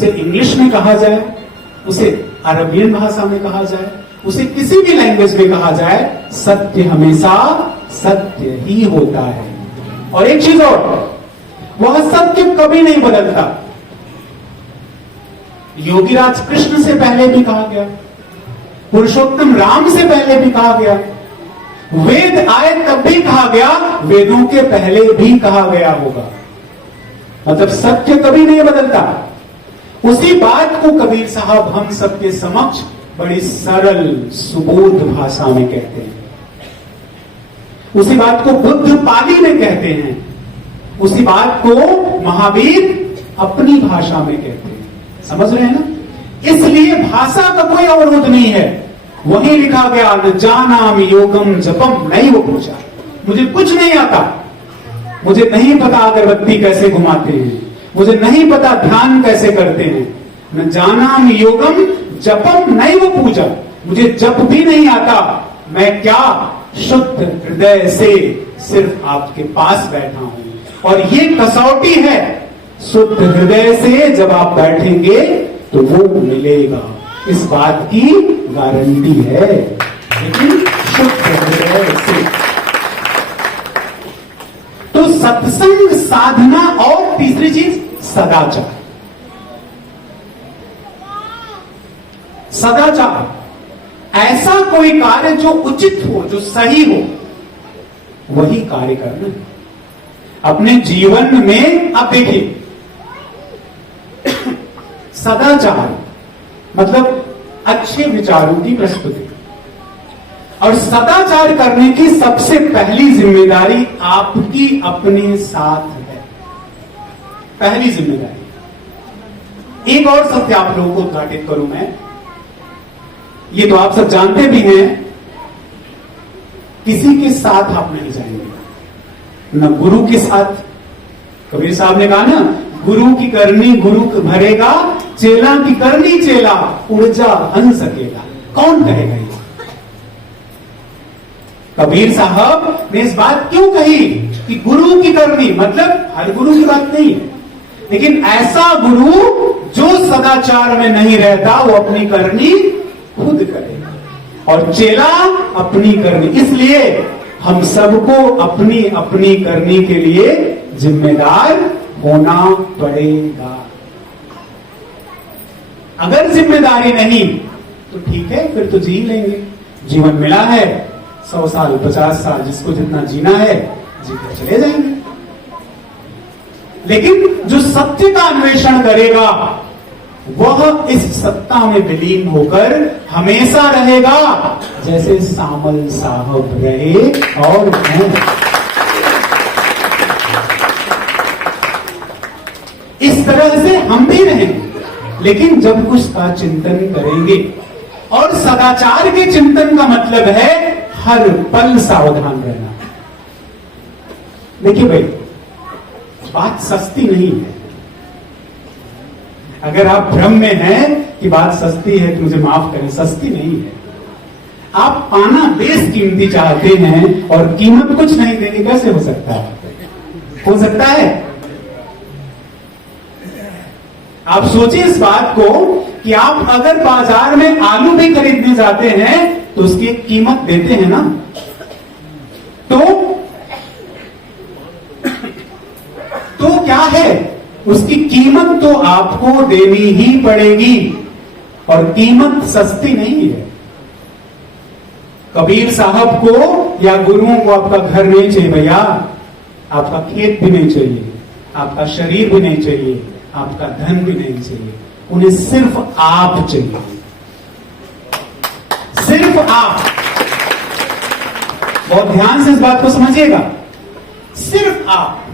उसे इंग्लिश में कहा जाए, उसे अरबियन भाषा में कहा जाए, उसे किसी भी लैंग्वेज में कहा जाए, सत्य हमेशा सत्य ही होता है। और एक चीज और, वह सत्य कभी नहीं बदलता। योगीराज कृष्ण से पहले भी कहा गया, पुरुषोत्तम राम से पहले भी कहा गया, वेद आए तब भी कहा गया, वेदों के पहले भी कहा गया होगा। मतलब सत्य कभी नहीं बदलता। उसी बात को कबीर साहब हम सबके समक्ष बड़ी सरल सुबोध भाषा में कहते हैं। उसी बात को बुद्ध पाली में कहते हैं। उसी बात को महावीर अपनी भाषा में कहते हैं। समझ रहे हैं ना? इसलिए भाषा का कोई अवरोध नहीं है। वही लिखा गया, न जानामि योगम जपम नहीं वो पूछा, मुझे कुछ नहीं आता, मुझे नहीं पता अगरबत्ती कैसे घुमाते हैं, मुझे नहीं पता ध्यान कैसे करते हैं। न जानामि योगम जपम नहीं वो पूजा, मुझे जप भी नहीं आता। मैं क्या शुद्ध हृदय से सिर्फ आपके पास बैठा हूं। और ये कसौटी है, शुद्ध हृदय से जब आप बैठेंगे तो वो मिलेगा, इस बात की गारंटी है। लेकिन शुद्ध हृदय से तो सत्संग, साधना और तीसरी चीज सदाचार। सदाचार ऐसा कोई कार्य जो उचित हो, जो सही हो, वही कार्य करना अपने जीवन में। अब देखिए, सदाचार मतलब अच्छे विचारों की प्रस्तुति, और सदाचार करने की सबसे पहली जिम्मेदारी आपकी अपने साथ है। पहली जिम्मेदारी। एक और सत्य आप लोगों को उद्घाटित करूं मैं, ये तो आप सब जानते भी हैं, किसी के साथ आप नहीं जाएंगे, न गुरु के साथ। कबीर साहब ने कहा ना, गुरु की करनी गुरु भरेगा, चेला की करनी चेला उड़ जा हंस सकेगा। कौन कहेगा ये? कबीर साहब ने इस बात क्यों कही कि गुरु की करनी, मतलब हर गुरु की बात नहीं है, लेकिन ऐसा गुरु जो सदाचार में नहीं रहता, वो अपनी करनी खुद करेगा और चेला अपनी करनी। इसलिए हम सबको अपनी अपनी करनी के लिए जिम्मेदार होना पड़ेगा। अगर जिम्मेदारी नहीं तो ठीक है, फिर तो जी लेंगे। जीवन मिला है 100 साल 50 साल, जिसको जितना जीना है जीते चले जाएंगे। लेकिन जो सत्य का अन्वेषण करेगा, वह इस सत्ता में विलीन होकर हमेशा रहेगा, जैसे सामल साहब रहे और हैं। इस तरह से हम भी रहेंगे, लेकिन जब कुछ का चिंतन करेंगे। और सदाचार के चिंतन का मतलब है हर पल सावधान रहना। देखिए भाई, बात सस्ती नहीं है। अगर आप भ्रम में हैं कि बात सस्ती है तो मुझे माफ करें, सस्ती नहीं है। आप पाना बेशकीमती चाहते हैं और कीमत कुछ नहीं देंगे, कैसे हो सकता है? हो सकता है? आप सोचिए इस बात को कि आप अगर बाजार में आलू भी खरीदने जाते हैं तो उसकी एक कीमत देते हैं ना। तो क्या है, उसकी कीमत तो आपको देनी ही पड़ेगी, और कीमत सस्ती नहीं है। कबीर साहब को या गुरुओं को आपका घर नहीं चाहिए भैया, आपका खेत भी नहीं चाहिए, आपका शरीर भी नहीं चाहिए, आपका धन भी नहीं चाहिए। उन्हें सिर्फ आप चाहिए, सिर्फ आप। बहुत ध्यान से इस बात को समझिएगा, सिर्फ आप।